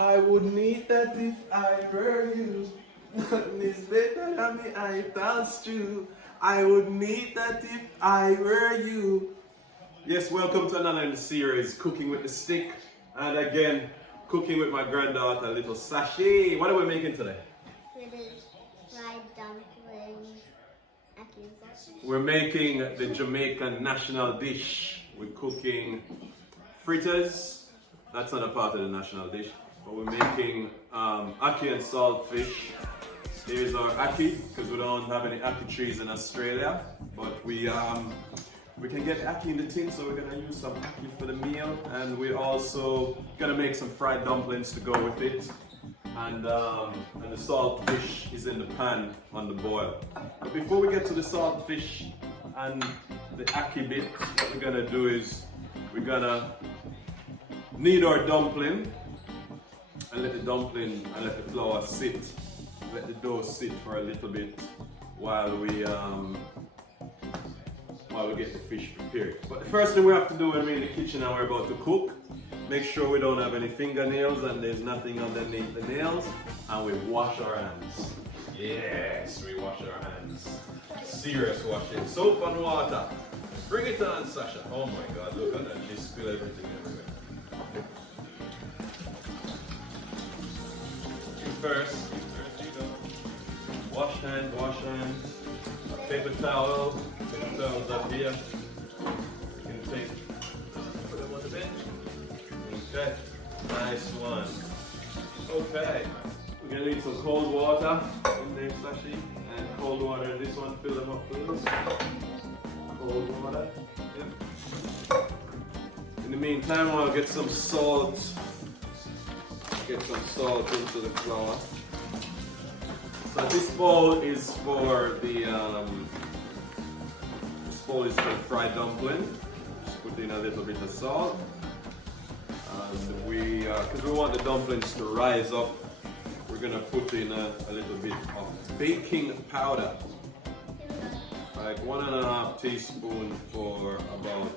I would need that if I were you. Nothing is better than the ital stew. I would need that if I were you. Yes, welcome to another in the series, Cooking with the Stick. And again, cooking with my granddaughter, little Sashi. What are we making today? Fritters, fried dumplings, ackee sauce. We're making the Jamaican national dish. We're cooking fritters. That's not a part of the national dish. But we're making ackee and saltfish. Here's our ackee, because we don't have any ackee trees in Australia. But we can get ackee in the tin, so we're gonna use some ackee for the meal. And we're also gonna make some fried dumplings to go with it. And the saltfish is in the pan on the boil. But before we get to the saltfish and the ackee bit, what we're gonna do is we're gonna knead our dumpling and let the dumpling and let the flour sit. Let the dough sit for a little bit while we get the fish prepared. But the first thing we have to do when we're in the kitchen and we're about to cook, make sure we don't have any fingernails and there's nothing underneath the nails, and we wash our hands. Yes, we wash our hands. Serious washing. Soap and water. Bring it on, Sasha. Oh my God, look at that. She spilled everything everywhere. You first, you go. Wash hands, wash hands. A paper towel. Paper towels up here. You can take, put them on the bench. Okay, nice one. Okay, we're gonna need some cold water in there, Sashi, and cold water in this one. Fill them up, please. Cold water. Yep. In the meantime, I'll get some salt. Get some salt into the flour. So this bowl is for the fried dumpling. Just put in a little bit of salt. And because we want the dumplings to rise up, we're gonna put in a little bit of baking powder. Like 1.5 teaspoons for about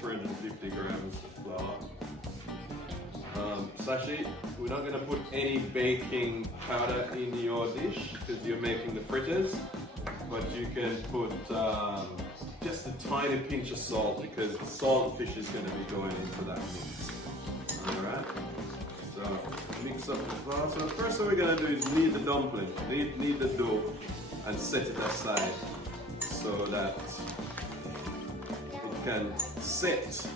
350 grams of flour. Sashi, we're not gonna put any baking powder in your dish because you're making the fritters, but you can put just a tiny pinch of salt because the saltfish is gonna be going into that mix. Alright, so mix up the flour. So the first thing we're gonna do is knead the dumpling, knead the dough and set it aside so that it can set.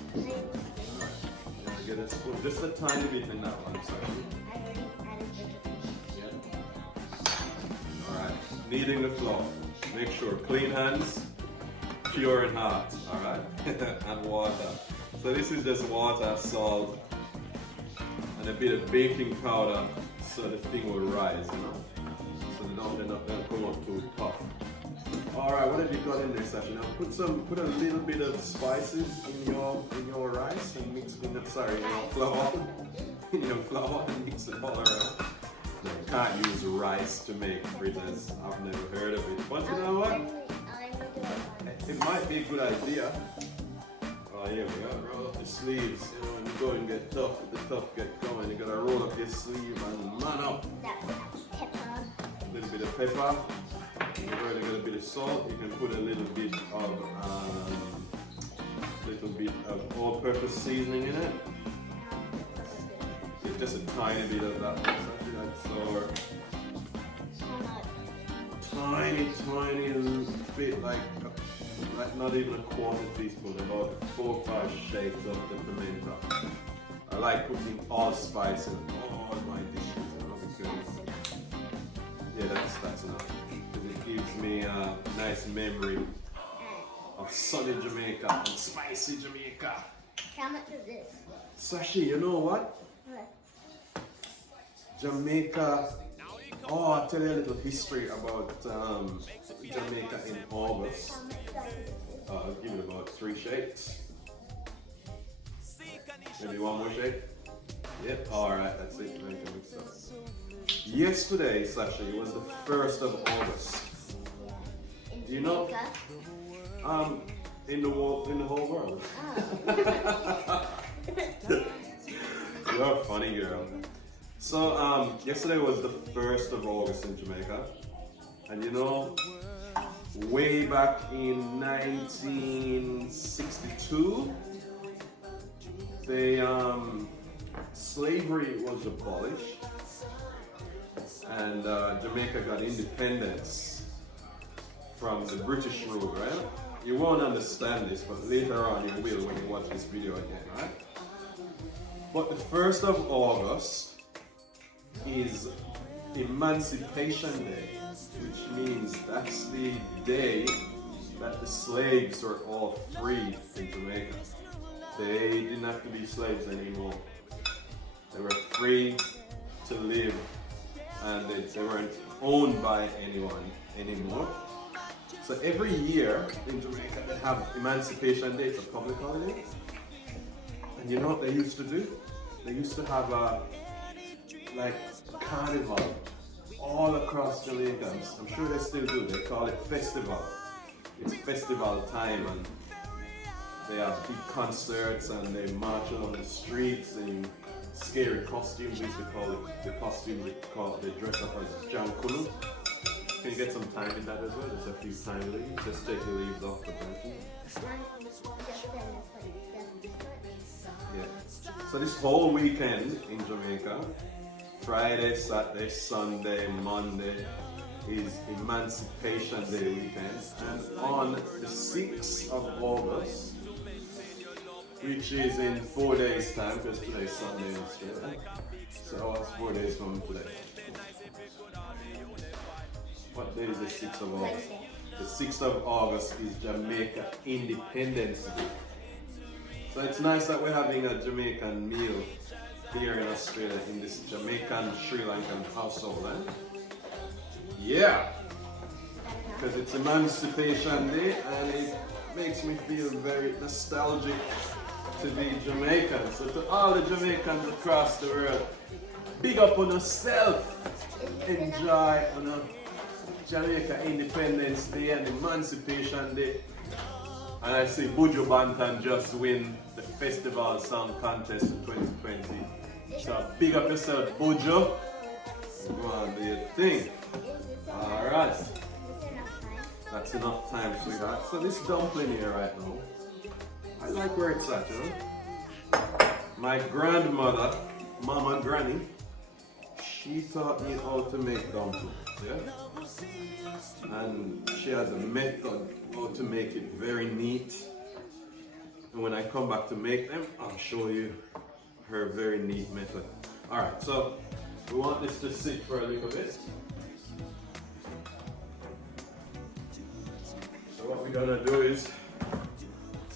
Get a spoon, just a tiny bit in that one, sorry. I already added the Yeah. Alright, kneading the flour. Make sure clean hands, pure and hot, alright? And water. So this is just water, salt, and a bit of baking powder so the thing will rise, you know? So the dumpling not gonna come up too tough. Alright, what have you got in there, Sasha? Now put a little bit of spices in your rice and mix it in the flour. In your flour and mix it all around. You can't use rice to make fritters. I've never heard of it. But you know what? It might be a good idea. Oh, here we go. Roll up the sleeves. You know, when you go and get tough, the tough get going. You gotta roll up your sleeve and man up. That's pepper. A little bit of pepper. You've already got a bit of salt. You can put a little bit of all-purpose seasoning in it. Just a tiny bit of that. That's tiny little bit, like not even a quarter teaspoon, about 4 or 5 shakes of the pimento. I like putting all spice in all my dishes, you know, because yeah, that's enough. It gives me a nice memory of sunny Jamaica and spicy Jamaica. How much is this? Sashi, you know what? What? Jamaica. Oh, I'll tell you a little history about Jamaica in August. I'll give it about 3 shakes. Maybe 1 more shake? Yep, alright, that's it. Yesterday, Sashi, was the 1st of August. Do you know? In the whole world. Oh. You're a funny girl. So yesterday was the 1st of August in Jamaica. And you know, way back in 1962, slavery was abolished and Jamaica got independence from the British rule, right? You won't understand this, but later on you will when you watch this video again, right? But the 1st of August is Emancipation Day, which means that's the day that the slaves were all freed in Jamaica. They didn't have to be slaves anymore. They were free to live and they weren't owned by anyone anymore. So every year in Jamaica they have Emancipation Day, it's a public holiday. And you know what they used to do? They used to have a carnival all across Jamaica. I'm sure they still do. They call it festival. It's festival time and they have big concerts and they march along the streets in scary costumes. We used to call it the costumes they dress up as Jankulu. Can you get some time in that as well? Just a few time leaves. Just take the leaves off the branches. Yeah. So this whole weekend in Jamaica, Friday, Saturday, Sunday, Monday, is Emancipation Day weekend. And on the 6th of August, which is in 4 days time, because today's Sunday in Australia. So it's 4 days from today. What day is the 6th of August? The 6th of August is Jamaica Independence Day. So it's nice that we're having a Jamaican meal here in Australia in this Jamaican Sri Lankan household, eh? Yeah! Because it's Emancipation Day and it makes me feel very nostalgic to be Jamaican. So to all the Jamaicans across the world, big up on yourself. Enjoy on a Jamaica Independence Day and Emancipation Day. And I see Buju Banton just win the festival song contest in 2020. So big up yourself, Buju. Go on, do your thing. Alright. That's enough time, sweetheart. So this dumpling here right now, I like where it's at, you know. My grandmother, Mama Granny, she taught me how to make dumplings, yeah? And she has a method how to make it very neat. And when I come back to make them, I'll show you her very neat method. Alright, so we want this to sit for a little bit. So what we're gonna do is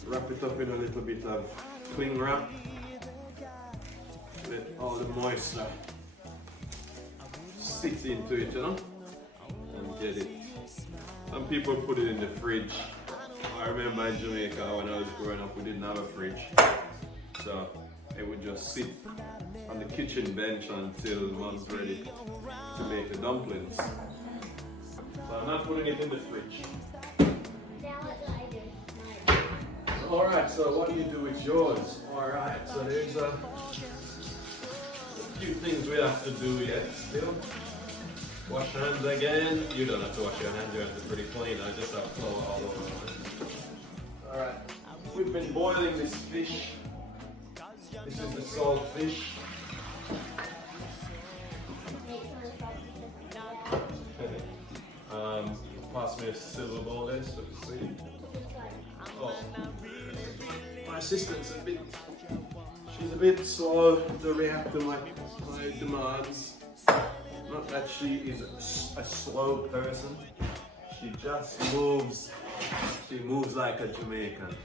wrap it up in a little bit of cling wrap. Let all the moisture sit into it, you know, and get it. Some people put it in the fridge. I remember in Jamaica when I was growing up, we didn't have a fridge. So it would just sit on the kitchen bench until mom's ready to make the dumplings. So I'm not putting it in the fridge. Alright, so what do you do with yours? Alright, so there's a few things we have to do yet still. Wash hands again. You don't have to wash your hands, you have to pretty clean. I just have flour all over. Alright, we've been boiling this fish. This is the salt fish. Pass me a silver bowl there so you see. Oh. My assistant's she's a bit slow to react to my demands. Not that she is a slow person, she just moves like a Jamaican.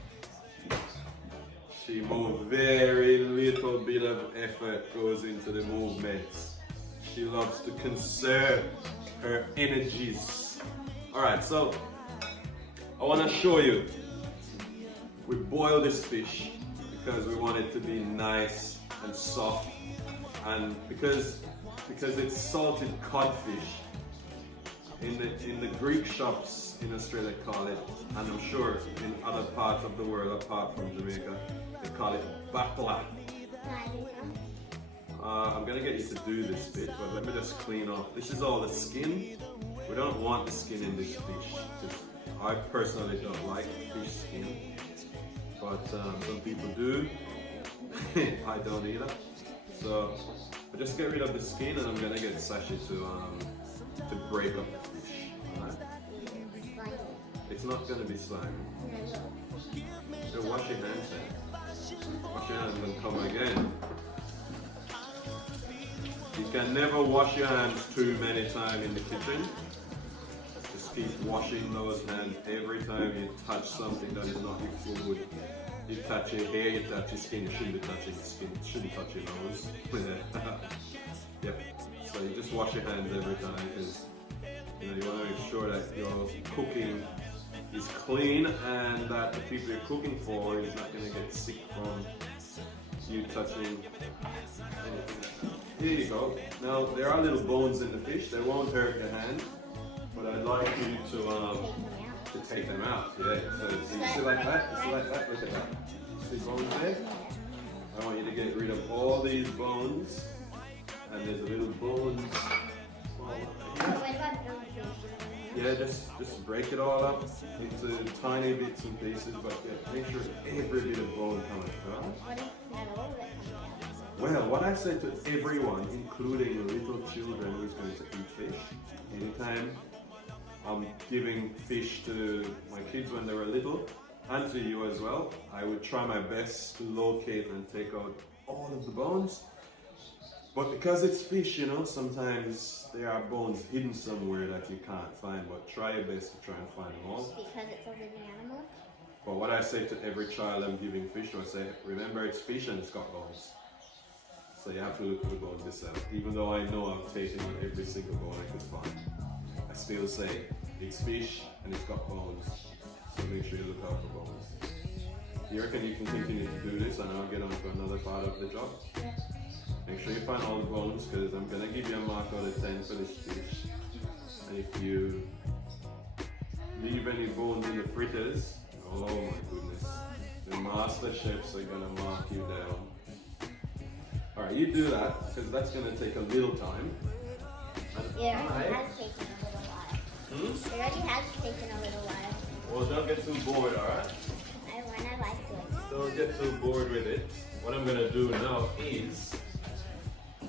She moves, very little bit of effort goes into the movements. She loves to conserve her energies. Alright, so I want to show you. We boil this fish because we want it to be nice and soft, and because it's salted codfish. In the Greek shops in Australia call it, and I'm sure in other parts of the world apart from Jamaica, they call it bakla. I'm gonna get you to do this bit, but let me just clean off. This is all the skin. We don't want the skin in this fish. I personally don't like fish skin, but some people do. I don't either. So I just get rid of the skin, and I'm gonna get Sashi to break up the fish. Alright? It's not gonna be slimy. So wash your hands then. Wash your hands and come again. You can never wash your hands too many times in the kitchen. Just keep washing those hands every time you touch something that is not your food. You touch your hair, you touch your skin, you shouldn't be touching your skin, you shouldn't touch your nose. Yep. So you just wash your hands every time because you want to make sure that your cooking is clean and that the people you're cooking for is not going to get sick from you touching anything. Here you go. Now there are little bones in the fish. They won't hurt your hand, but I'd like you to take them out. Yeah. So you see like that? You see like that? Look at that. See bones there? I want you to get rid of all these bones. And there's a little bones. Yeah, just break it all up into tiny bits and pieces, but make sure every bit of bone comes out. Well, what I say to everyone, including little children who's going to eat fish, anytime I'm giving fish to my kids when they were little, and to you as well, I would try my best to locate and take out all of the bones. But because it's fish, you know, sometimes there are bones hidden somewhere that you can't find, but try your best to try and find them all. Because it's a living animal? But what I say to every child I'm giving fish, I say, remember it's fish and it's got bones. So you have to look for the bones yourself. Even though I know I've taken on every single bone I could find, I still say it's fish and it's got bones. So make sure you look out for bones. You reckon you can continue to do this and I'll get on to another part of the job? Yeah. Make sure you find all the bones because I'm going to give you a mark out of 10 for this fish. And if you leave any bones in the fritters, oh my goodness, the master chefs are going to mark you down. Alright, you do that because that's going to take a little time. And It already has taken a little while. It already has taken a little while. Well, don't get too bored, alright? When I like it. Don't get too bored with it. What I'm going to do now is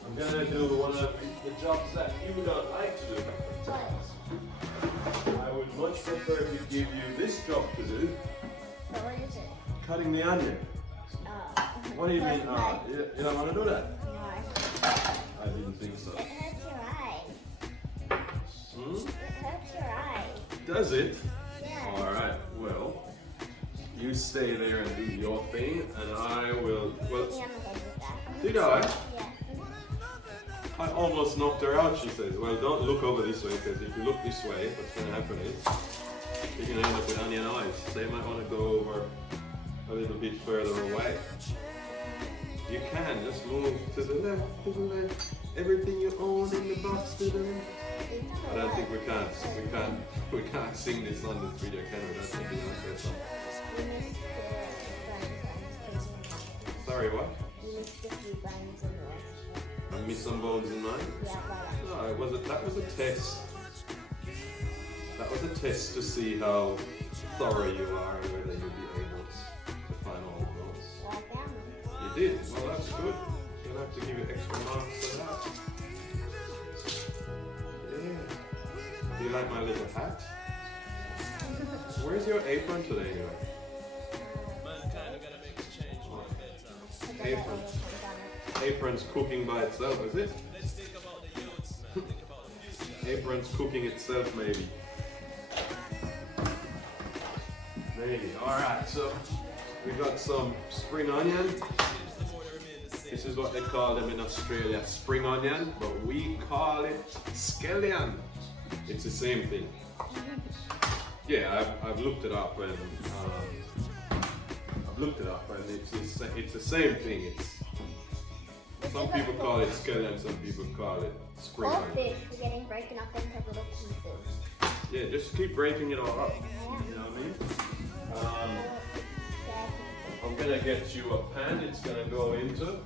I'm going to do one of the jobs that you don't like to do. What? I would much prefer to give you this job to do. So what is it? Cutting the onion. What do you mean? No. You don't want to do that? No. I didn't think so. It hurts your eyes. It hurts your eyes. Does it? Yeah. Alright, well, you stay there and do your thing, and I will. Well, Yeah, I'm okay with that. did I? Yeah. I almost knocked her out, she says. Well, don't look over this way, because if you look this way, what's going to happen is you're going to end up with onion eyes. So you might want to go over a little bit further away. You can just move to the left, to the left. Everything you own in the box to the left. I don't think we can't sing this on this video, can we? That's something else. That's all. You missed the buns. Sorry, what? You missed a few buns in the I missed some bones in mine. Yeah, but No, that was a test. That was a test to see how thorough you are and whether you'll be able to find all the bones. I found them. You did. Well, that's good. You'll have to give you extra marks for that. Yeah. Do you like my little hat? Where's your apron today, anyway? Apron. Apron's cooking by itself, is it? Apron's cooking itself, maybe. Maybe. Alright, so we got some spring onion. This is what they call them in Australia, spring onion, but we call it scallion. It's the same thing. Yeah, I've looked it up and it's the same thing. Some people call it scallion, some people call it spring All onion. fish are getting broken up into little pieces. Yeah, just keep breaking it all up. You know what I mean? I'm gonna get you a pan. It's gonna go into.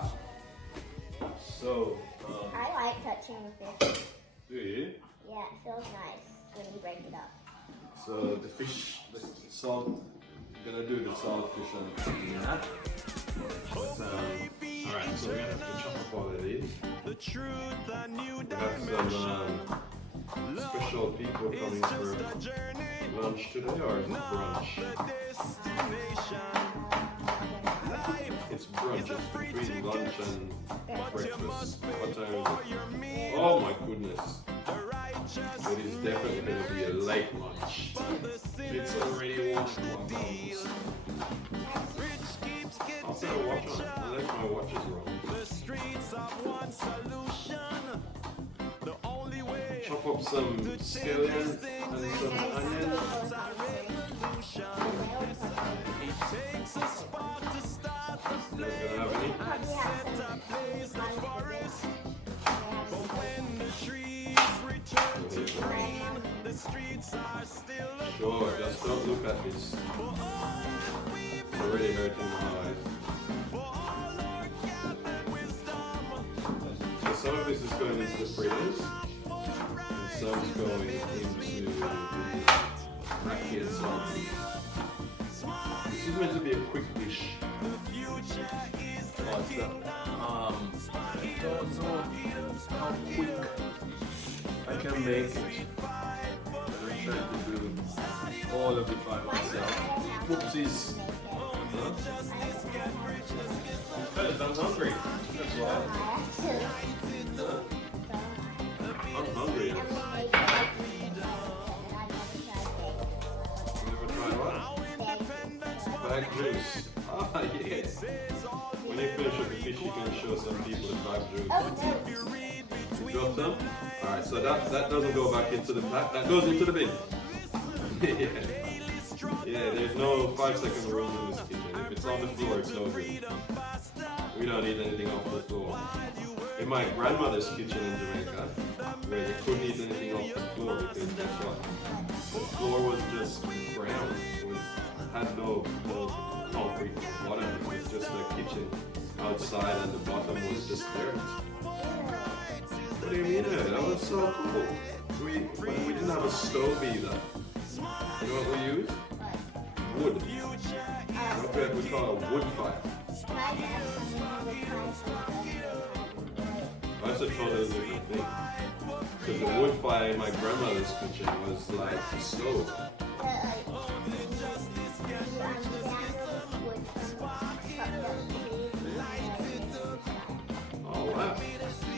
that. So, I like touching the fish. do you? Yeah, it feels nice when you break it up. So the fish, the salt, gonna do the saltfish on that. But, alright, so we're gonna have to chop up all of these. We have some special people coming for lunch today, or is it brunch? It's brunch, it's between lunch and breakfast. What time is it? Oh my goodness. It is definitely going to be a late lunch. It's already 1 o'clock. I'll set a watch on it, unless my watch is wrong. Chop up some scallions and some onions. Not gonna have any. Probably have some. Sure, just don't look at this. It's already hurting my eyes. So some of this is going into the fritters, and some's going into the ackee and salt. This is meant to be a quick dish. I don't know how quick I can make it. I'm trying to do all of it by myself. Whoopsies. Huh? Because I'm hungry. That's why. I'm hungry. You ever tried what? Bag juice. Ah, yes. When you finish with the fish, you can show some people the bag juice. You drop some? Alright, so that doesn't go back into the pack, that goes into the bin. Yeah, there's no 5-second rules in this kitchen. If it's on the floor, it's no good. We don't eat anything off the floor. In my grandmother's kitchen in Jamaica, where they couldn't eat anything off the floor because guess what? The floor was just brown. Had no concrete bottom. It was just a kitchen outside and the bottom was just dirt. What do you mean? That was so cool. We didn't have a stove either. You know what we used? Wood. Okay, we call it a wood fire. That's a totally different thing. Because the wood fire in my grandmother's kitchen was like a stove. Oh wow.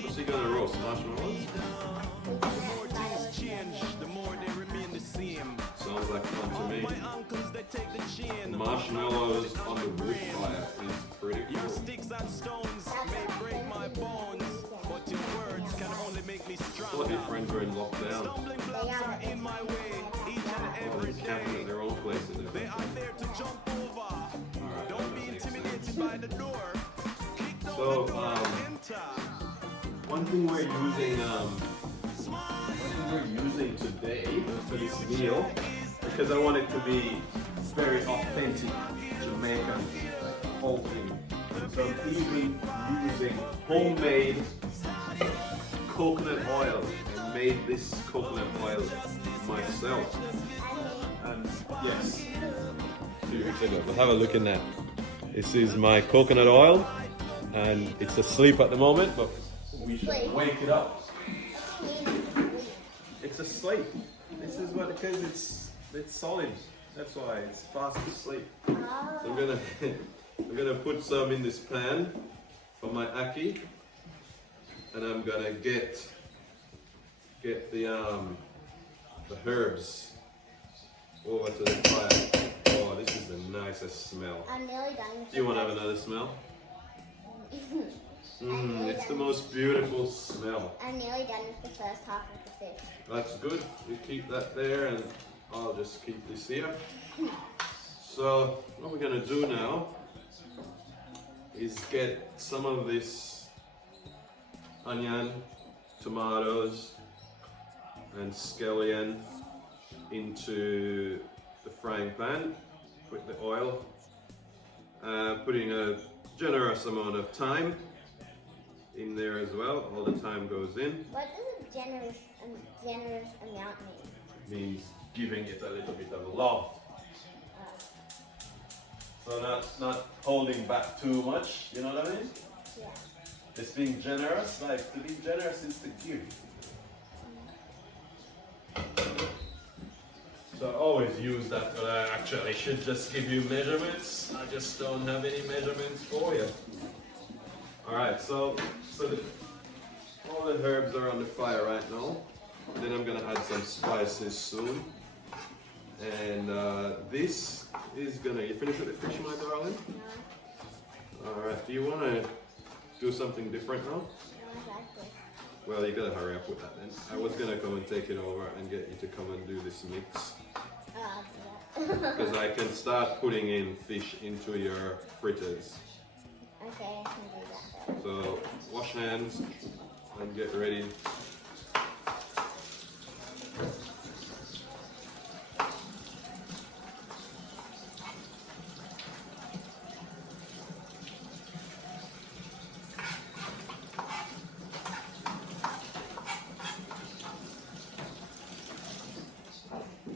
What's he gonna roast? Marshmallows? Sounds like fun to me. Marshmallows on the wood fire is pretty cool. All of your friends are in lockdown. All these camping at their own places. So, one thing we're using today for this meal, because I want it to be very authentic Jamaican whole thing. So I'm even using homemade coconut oil. I made this coconut oil myself. And yes, 2 weeks ago. But have a look in that. This is my coconut oil, and it's asleep at the moment, but we should wake it up. It's asleep. This is what, because it's solid. That's why it's fast asleep. So I'm gonna put some in this pan for my ackee, and I'm gonna get the herbs over to the fire. Oh, this is the nicest smell. I'm nearly done with Do you want to have another smell? It's the most beautiful smell. I'm nearly done with the first half of the fish. That's good. You keep that there, and I'll just keep this here. So what we're gonna do now is get some of this onion, tomatoes, and scallion into the frying pan with the oil. Putting a generous amount of time in there as well. All the thyme goes in. What does a generous amount mean? Means giving it a little bit of love. So not holding back too much, you know what I mean? Yeah. It's being generous, like to be generous is to give. So I always use that, but I actually should just give you measurements. I just don't have any measurements for you. Alright, so all the herbs are on the fire right now. Then I'm gonna add some spices soon. And this is gonna, you finished with the fish, my darling? No. Alright, do you wanna do something different now? No, I like this. Well, you gotta hurry up with that then. I was gonna come and take it over and get you to come and do this mix. Because I can start putting in fish into your fritters. Okay, I can do that. So, wash hands and get ready.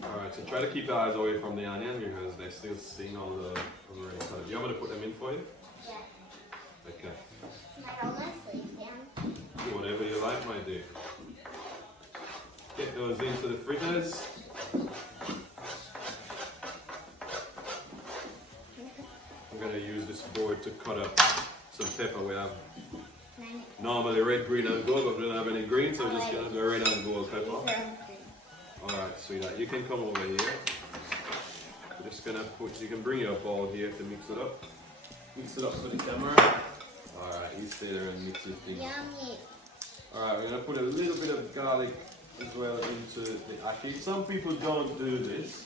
Alright, so try to keep your eyes away from the onion because they're still seeing all the already cut. You want me to put them in for you? Yeah. Okay. Can I roll my sleeves down? Do whatever you like, my dear. Get those into the fritters. I'm going to use this board to cut up some pepper. We have normally red, green and gold, but we don't have any green, so we're just going to do red and gold pepper. Alright, sweetheart, you can come over here. We're just going to put, you can bring your bowl here to mix it up. Mix it up for the camera. Alright, you stay there and mix your thing. Yummy. Alright, we're going to put a little bit of garlic as well into the ackee. Some people don't do this,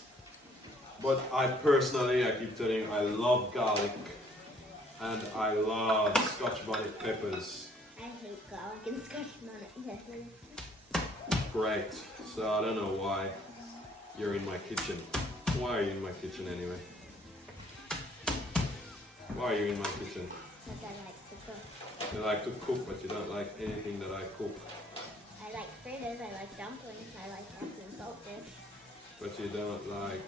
but I personally, I keep telling you, I love garlic and I love Scotch bonnet peppers. I hate garlic and Scotch bonnet peppers. Great. So I don't know why you're in my kitchen. Why are you in my kitchen anyway? Why are you in my kitchen? Because I like to cook. You like to cook, but you don't like anything that I cook. I like fritters, I like dumplings, I like sauce and saltfish. But you don't like...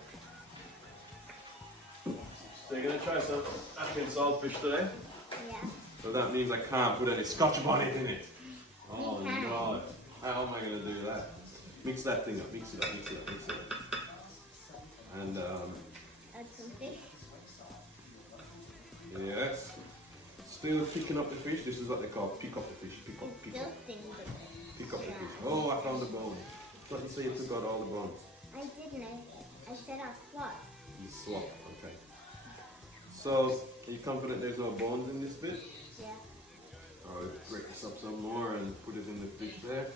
So you're going to try some African saltfish today? Yeah. So that means I can't put any Scotch bonnet in it. Oh You can. no. How am I going to do that? Mix that thing up, mix it up, mix it up, mix it up. And Add some fish. yes. Still picking up the fish. This is what they call pick up the fish. Pick up, pick Still up. things with it. Pick up the fish. Oh, I found the bone. Thought you say you took out all the bone. I didn't. I said I swap. You swap, okay. So, are you confident there's no bones in this bit? Yeah. Alright, break this up some more and put it in the fish there.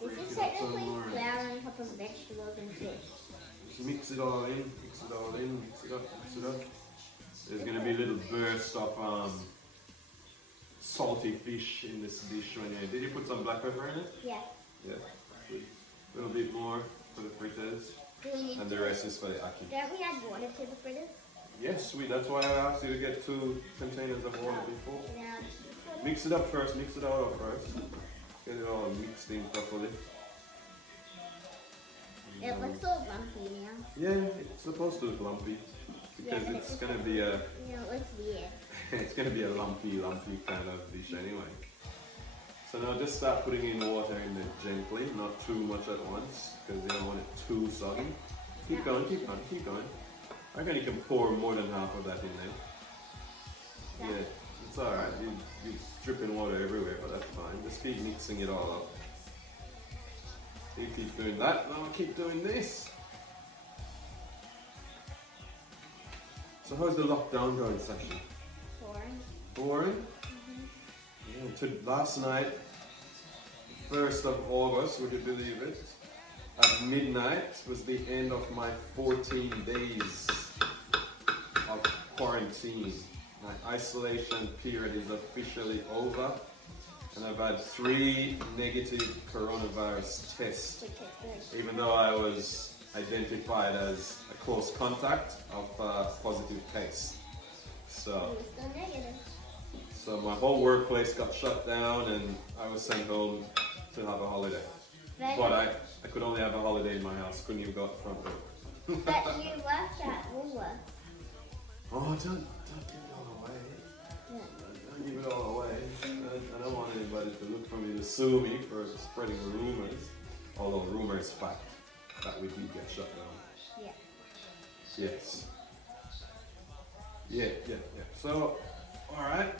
This Break is it up some technically more. flour on top of vegetables and fish. Just mix it all in, mix it all in, mix it up, mix it up. There's gonna be a little burst of salty fish in this dish when you... Did you put some black pepper in it? Yeah. Yeah. Good. A little bit more for the fritters. Do we need And the to, rest is for the ackee. don't we add water to the fritters? Yes, sweet. That's why I asked you to get 2 containers of water before. Yeah. Mix it up first, mix it all up first. Get it all mixed in properly. It looks all lumpy now. Yeah, it's supposed to look lumpy. Because Yeah, but it's it gonna looks be a... You know, it looks weird. It's gonna be a lumpy kind of dish anyway. So now just start putting in water in there gently, not too much at once, because you don't want it too soggy. Keep going, keep going, keep going. I reckon you can pour more than half of that in there. Yeah, it's alright. You're dripping water everywhere, but that's fine. Just keep mixing it all up. So you keep doing that, now I'll keep doing this. So how's the lockdown going, Sashi? Boring. Boring? Yeah, last night, 1st of August, would you believe it? At midnight was the end of my 14 days of quarantine. My isolation period is officially over, and I've had 3 negative coronavirus tests, Which is good. even though I was identified as a close contact of a positive case. So. It was still negative. So my whole workplace got shut down and I was sent home to have a holiday. But I could only have a holiday in my house, couldn't even go out the front door. But you worked at Woolworths. Oh, don't give it all away. Yeah. Don't give it all away. I don't want anybody to look for me to sue me for spreading rumors. Although rumor is fact that we did get shut down. Yeah. Yes. Yeah. So, alright,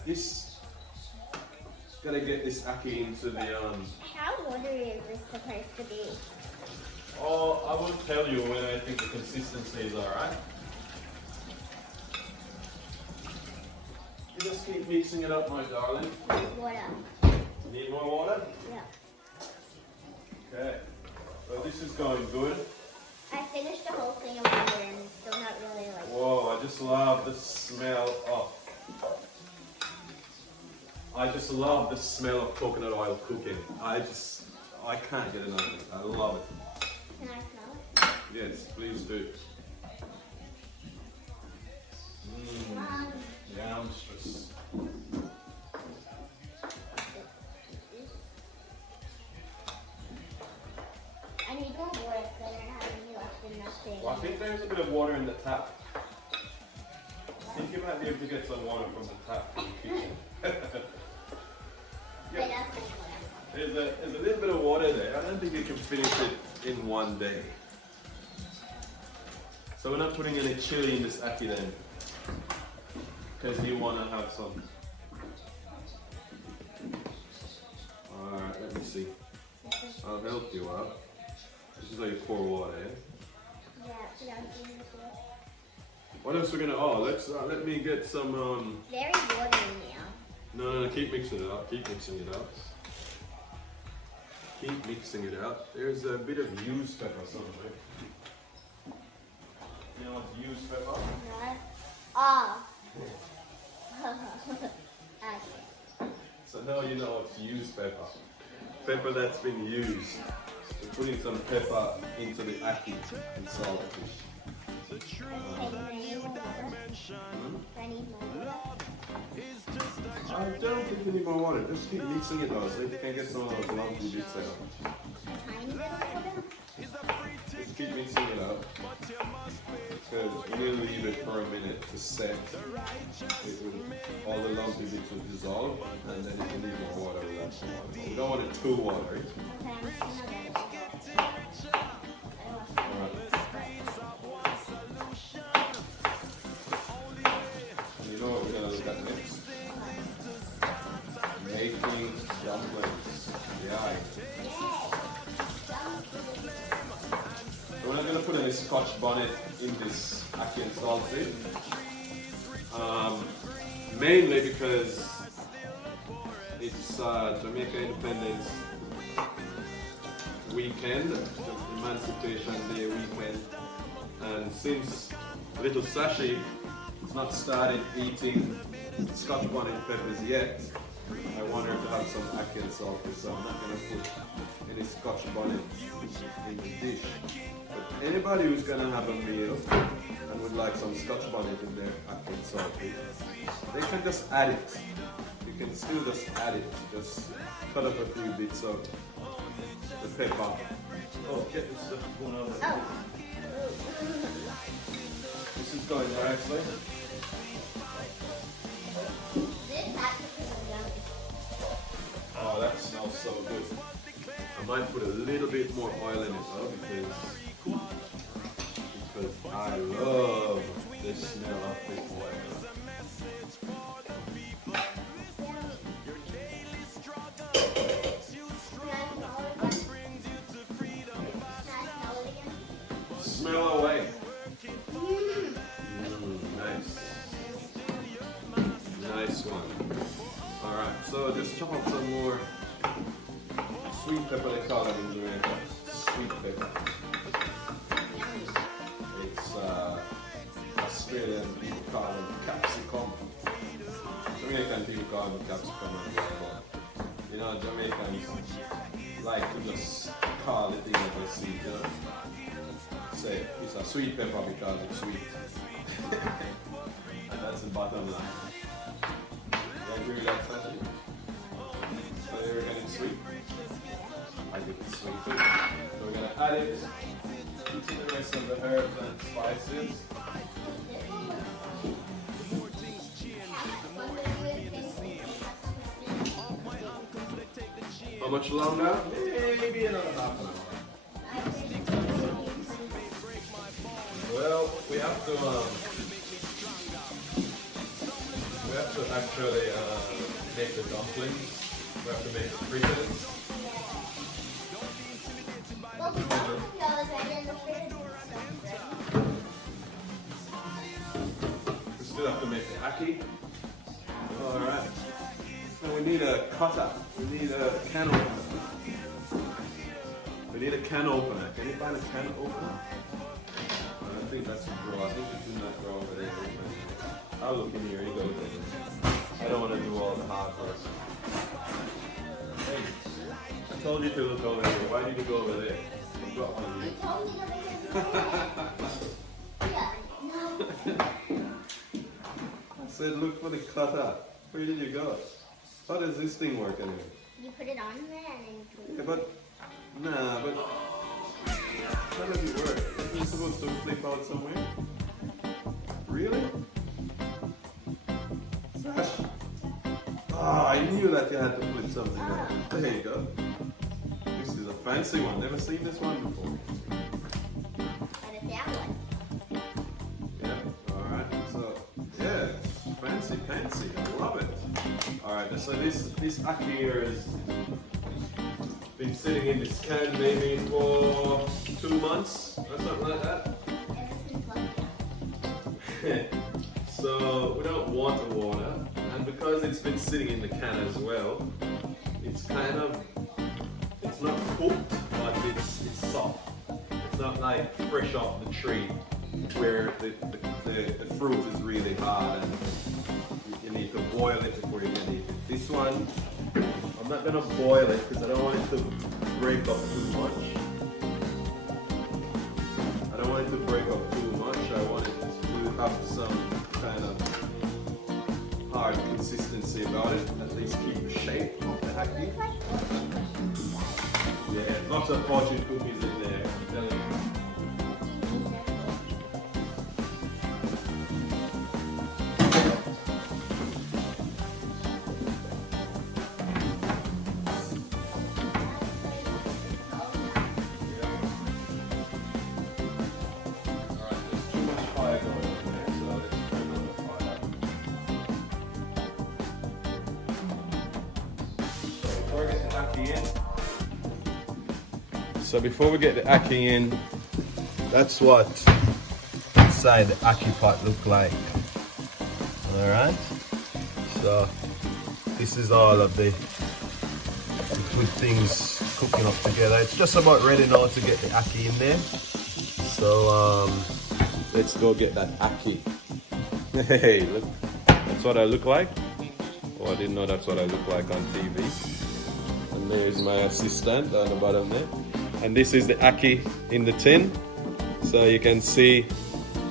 gotta get this ackee into the How watery is this supposed to be? Oh, I will tell you when I think the consistency is alright. You just keep mixing it up, my darling. Water. Need more water? Yeah. Okay. So this is going good. I finished the whole thing of water and it's still not really like. Whoa, I just love the smell of. Coconut oil cooking. I can't get enough of it. I love it. Can I smell it? Yes, please do. Yumstrous. I need more water because I don't have any left in nothing. Well, I think there's a bit of water in the tap. I think you might be able to get some water from the tap in the kitchen. But that's not water. There's a little bit of water there. I don't think you can finish it in one day. So we're not putting any chili in this ackee then, because you want to have some. Alright, let me see. I'll help you out. This is how you pour water in. Yeah, but I'm doing this water. What else we're gonna? Let me get some. Very watery now. No, keep mixing it up. Keep mixing it up. Keep mixing it up. There's a bit of used pepper somewhere. You know what's used pepper? No. Oh. Okay. So now you know what's used pepper. Pepper that's been used. We're putting some pepper into the ackee and saltfish. Okay, do I need more water? Do I need more water? I don't think we need more water. Just keep mixing it though, so you can get some of those lumpy bits out. A tiny bit of water? Just keep mixing it up. Because we'll leave it for a minute to set. All the lumpy bits will dissolve, and then if you need more water, we'll add some water. We don't want it too watery. Okay, I'm just gonna let it go. Alright. And you know what we're gonna look at next? Making dumplings. Yeah. We're not gonna put any Scotch bonnet in this ackee and saltfish. Mainly because it's Jamaica Independence weekend, the Emancipation Day weekend, and since little Sashi has not started eating Scotch bonnet peppers yet, I want her to have some ackee and saltfish, so I'm not going to put any Scotch bonnet in the dish. But anybody who's going to have a meal and would like some Scotch bonnet in their ackee and saltfish, they can just add it. You can still just add it. Just cut up a few bits of the pepper. Oh, get this stuff going on. Oh. This is going nicely. This actually is yummy. Oh, that smells so good. I might put a little bit more oil in it though, because I love the smell of the oil. Smell away. Nice. Nice one. Alright, so just chop up some more sweet pepper, they call it in Jamaica. Sweet pepper. It's Australian people call them capsicum. Jamaican people call them capsicum as well, but you know, Jamaicans like to just call it in the seed, you know. Say it's a sweet pepper because it's sweet. And that's the bottom line. Then agree with that, Sandy? So you're getting sweet? I think it's sweet too. So we're gonna add it to the rest of the herbs and spices. How much longer? Maybe another half an hour. Well, we have to actually make the dumplings. We have to make the fritters. Well, the dumpling dough is right in the fridge. We still have to make the ackee. Alright. And we need a cutter. We need a can opener. We need a can opener. Can you find a can opener? I think that's a drawer. I think it's in that drawer over there. I'll look in here. You go with it. I don't want to do all the hard work. Hey, I told you to look over here. Why did you go over there? You got one of You these. told me to make it. Yeah, no. I said look for the cutter. Where did you go? How does this thing work anyway? You put it on there and then you put Yeah, but how does it work? Isn't it supposed to flip out somewhere? Really? Sash? Ah, I knew that you had to flip something out. There you go. This is a fancy one. Never seen this one before. And it's that one. Yeah. All right. So yeah, fancy. I love it. All right. So this ackee here has been sitting in this can maybe for 2 months or something like that. Ever since lockdown. So we don't want the water, and because it's been sitting in the can as well, it's it's not cooked, but it's soft. It's not like fresh off the tree where the fruit is really hard and you need to boil it before you can eat it. This one, I'm not gonna boil it because I don't want it to break up too much. I don't want it to break up too much. I want it to have some kind of hard consistency about it. At least keep the shape of the ackee. Yeah, lots of fortune cookies in there. I'm telling you. So before we get the ackee in, that's what inside the ackee pot look like. Alright? So this is all of the good things cooking up together. It's just about ready now to get the ackee in there. So let's go get that ackee. Hey, look, that's what I look like. Oh, I didn't know that's what I look like on TV. And there's my assistant on the bottom there. And this is the ackee in the tin. So you can see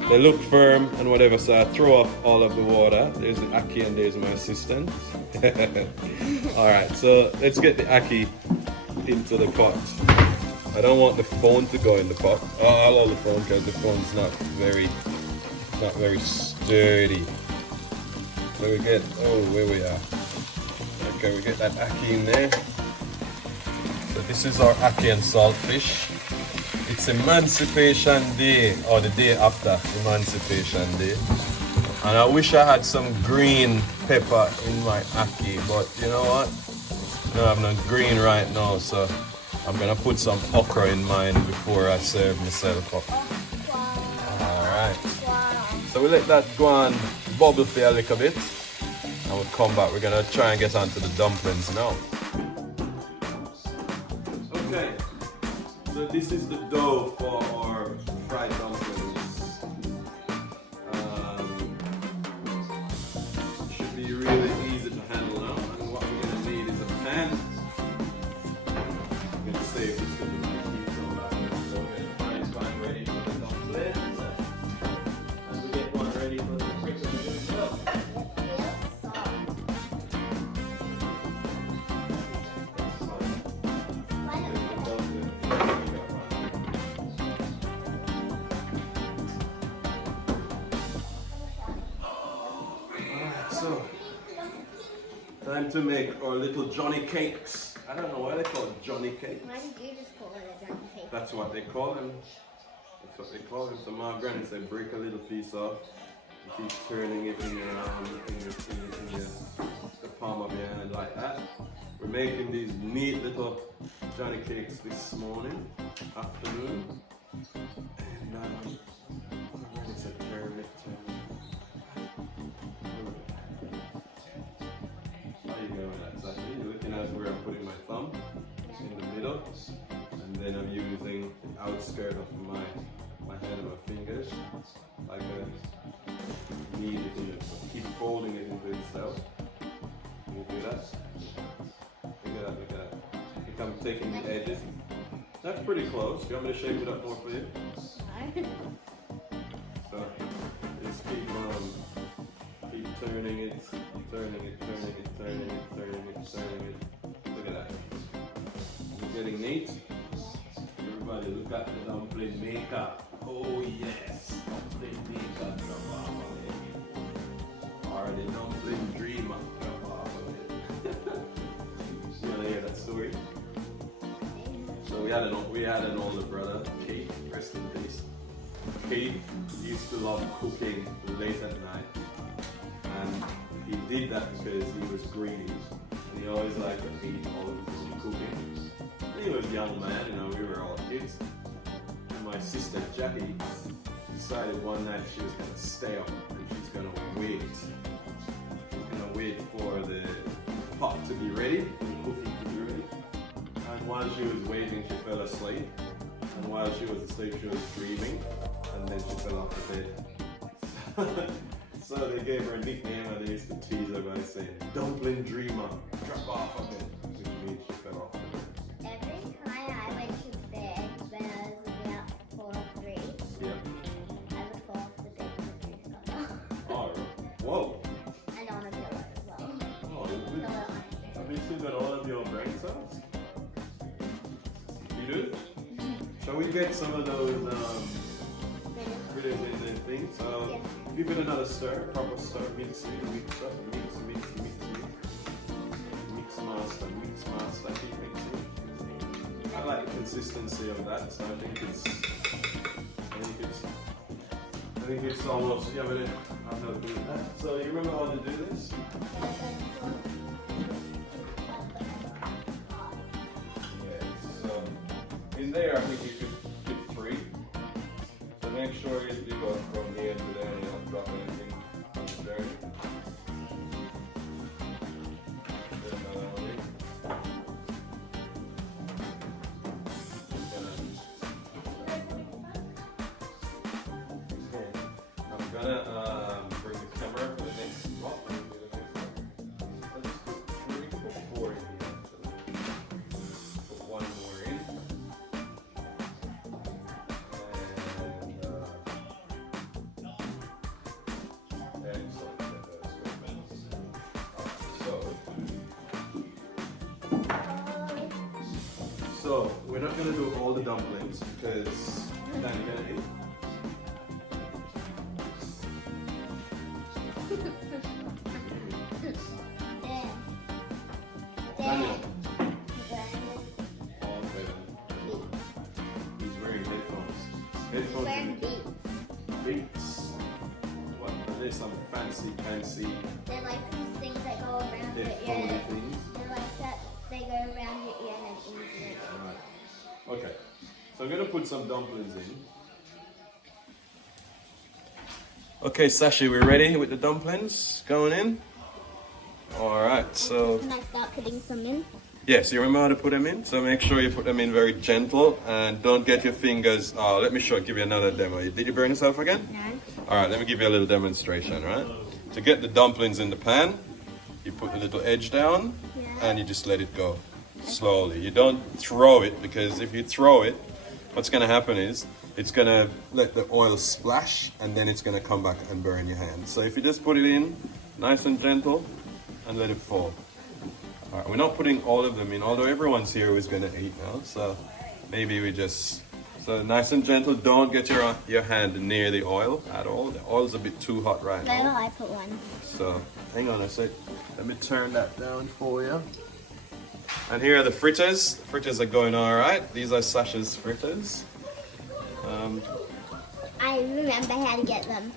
they look firm and whatever. So I throw off all of the water. There's the ackee and there's my assistant. Alright, so let's get the ackee into the pot. I don't want the phone to go in the pot. Oh, I love the phone because the phone's not very sturdy. So we get, oh, where we are. Okay, we get that ackee in there. So this is our ackee and saltfish. It's Emancipation Day, or the day after Emancipation Day. And I wish I had some green pepper in my ackee, but you know what? I don't have no green right now, so I'm gonna put some okra in mine before I serve myself up. Alright. So we let that go on bubble for a little bit. And we'll come back. We're gonna try and get onto the dumplings now. Okay, so this is the dough for our fried dumplings. Should be really easy to handle now. And what we're gonna need is a pan. I'm gonna save this because we might keep some back there. So we're gonna fry pan ready for the dumplings. And we get one ready for the quick. Time to make our little Johnny cakes. I don't know why they call it Johnny cakes. Why did you just call it a Johnny cake? That's what they call them. That's what they call them. So my granny said break a little piece off. You keep turning it in the palm of your hand like that. We're making these neat little Johnny cakes this afternoon. And my granny said turn it. How are you doing that exactly? You're looking at where I'm putting my thumb in the middle. And then I'm using the outskirt of my hand and my fingers like a knead it in it. Keep folding it into itself. Can you do that? Look at that, look at that. I think I'm taking the edges. That's pretty close. Do you want me to shape it up more for you? So just keep turning it, turning it, turning it, turning it, turning it, turning it. Look at that. It's getting neat. Everybody look at the dumpling maker. Oh yes, dumpling maker, drop off of it. Or the dumpling dreamer, drop off of it. You wanna hear that story? So we had an older brother, Keith, rest in peace. Keith used to love cooking late at night. And he did that because he was greedy. And he always liked to eat all of his cooking. He was a young man, you know, we were all kids. And my sister Jackie decided one night she was going to stay up and she's going to wait. She's going to wait for the pot to be ready, for the cooking to be ready. And while she was waiting, she fell asleep. And while she was asleep, she was dreaming. And then she fell off the bed. So they gave her a nickname and they used to tease her by saying, Dumpling Dreamer, drop off of it. Which means she fell off the bed. Every time I went to bed when I was about 4 or 3, Yeah. I would fall off the bed and the dreams got off. Oh, whoa. And on a pillow as well. Oh, have you still got all of your brain cells? You do? Shall we get some of those critters in the thing? So give it another stir, proper stir, mix it, mix up, mix, master, keep mixing. I like the consistency of that, so I think it's almost, yeah, but I'll help you with that. So you remember how to do this? So in there, I think you could fit 3. So make sure you go from here to there and you don't drop anything on the journey. Then another one in. I'm gonna bring the camera for the next spot. Let's put 3 or 4 in here actually. Put 1 more in. So we're not going to do all the dumplings because then you're going to eat. Daniel. Oh, he's wearing headphones. Wearing Beats. What? There's some fancy. They're like these things that go around your They're foamy ear. things. They're like that. They go around your ear and then into it. Alright. Okay. So I'm going to put some dumplings in. Okay, Sashi, we're ready with the dumplings going in? Alright, so... Can I start putting some in? Yes, you remember how to put them in? So make sure you put them in very gentle and don't get your fingers... Oh, let me give you another demo. Did you burn yourself again? No. Alright, let me give you a little demonstration, right? To get the dumplings in the pan, you put the little edge down and you just let it go slowly. You don't throw it because if you throw it, what's going to happen is it's going to let the oil splash and then it's going to come back and burn your hand. So if you just put it in nice and gentle and let it fall. All right, we're not putting all of them in, although everyone's here who's going to eat now. So maybe we just So nice and gentle. Don't get your hand near the oil at all. The oil's a bit too hot right Where will now. I put one? So hang on a sec. Let me turn that down for you. And here are the fritters. The fritters are going all right. These are Sasha's fritters. I remember how to get them.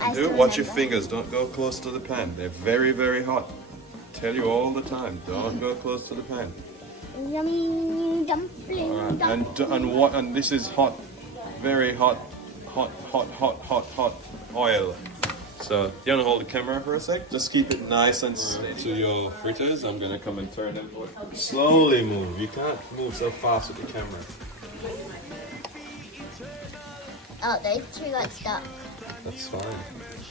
I Do still watch your remember. fingers. Don't go close to the pan. They're very, very hot. Tell you all the time. Don't go close to the pan. Yummy dumpling. All right. dumpling. And this is hot, very hot oil. So you wanna hold the camera for a sec? Just keep it nice and steady. To your fritters, I'm gonna come and turn it. Slowly move. You can't move so fast with the camera. Oh, those two got stuck. That's fine.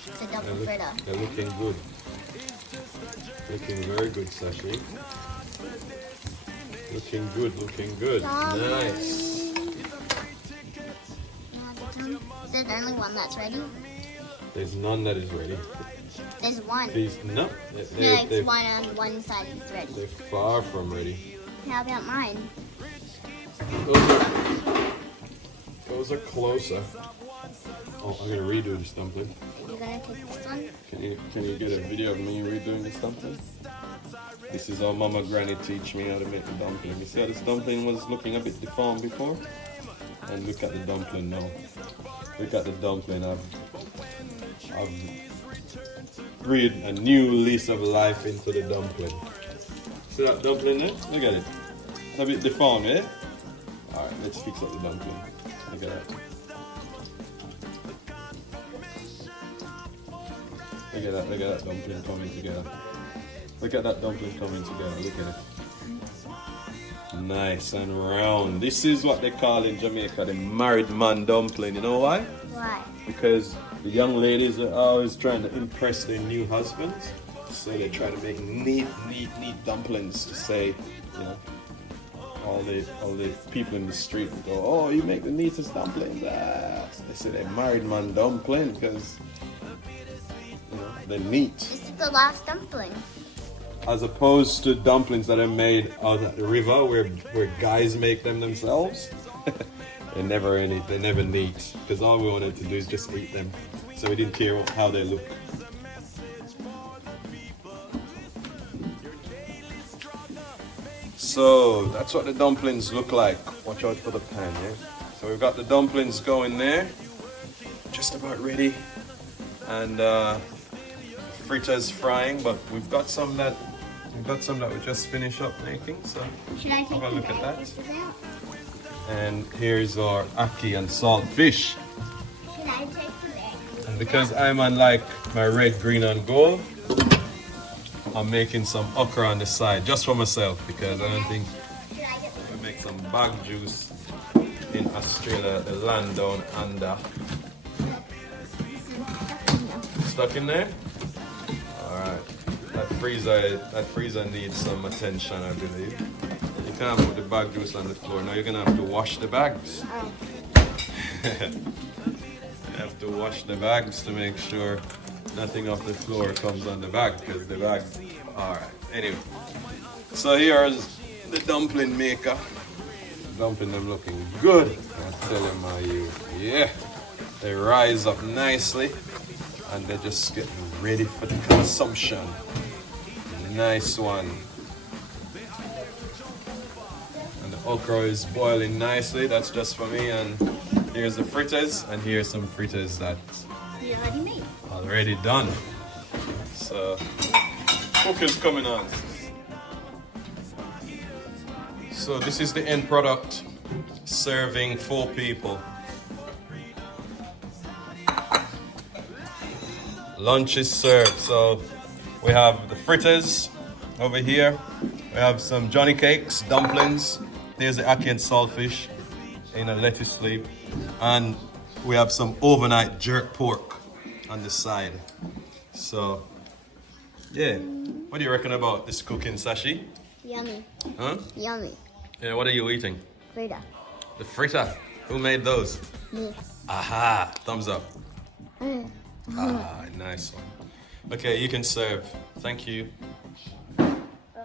It's a double fritter. They're looking good. Looking very good, Sashi. Looking good, looking good. Nice. There's only one that's ready. There's none that is ready. There's one. These, no, No, they're, it's one on one side is ready. they're far from ready. How about mine? Those are closer. Oh, I'm gonna redo this dumpling. Are you gonna take this one? Can you get a video of me redoing this dumpling? This is how Mama Granny teach me how to make the dumpling. You see how this dumpling was looking a bit deformed before? And look at the dumpling now. Look at the dumpling. I've breathed a new lease of life into the dumpling. See that dumpling there? Look at it. It's a bit deformed, eh? Alright, let's fix up the dumpling. Look at that. Look at that dumpling coming together. Look at that dumpling coming together. Look at it. Nice and round. This is what they call in Jamaica the married man dumpling. You know why? Why? Because the young ladies are always trying to impress their new husbands. So they try to make neat dumplings to say, you know, all the people in the street go, oh, you make the neatest dumplings. Ah. They say they're married man dumpling because, you know, they're neat. This is the last dumpling. As opposed to dumplings that are made out at the river where guys make them themselves. They're never neat. Because all we wanted to do is just eat them. So we didn't care how they look. So that's what the dumplings look like. Watch out for the pan, yeah? So we've got the dumplings going there. Just about ready. And fritters frying, but we've got some that we just finished up making, so Should I take have a the look at egg that. pieces out? And here's our ackee and salt fish. Should I take the egg pieces And because I'm unlike my red, green, and gold, I'm making some okra on the side just for myself because I don't think Should I get we make some bag juice in Australia, the land down under. Stuck in there? Alright. That freezer needs some attention, I believe. You can't put the bag juice on the floor. Now you're gonna have to wash the bags. Oh. You have to wash the bags to make sure nothing off the floor comes on the bag because the bag. Alright, anyway. So here's the dumpling maker. Dumpling them looking good. I tell you, my youth. Yeah. They rise up nicely and they're just getting ready for the consumption. Nice one. And the okra is boiling nicely. That's just for me. And here's the fritters, and here's some fritters that You already made. already done. So cooking's coming on. So this is the end product, serving 4 people. Lunch is served. So we have the fritters over here. We have some Johnny cakes, dumplings. There's the ackee and saltfish in a lettuce leaf. And we have some overnight jerk pork on the side. So, yeah. What do you reckon about this cooking, Sashi? Yummy. Huh? Yummy. Yeah, what are you eating? Frida. The fritter. Who made those? Me. Aha! Thumbs up. Ah, nice one. Okay, you can serve. Thank you.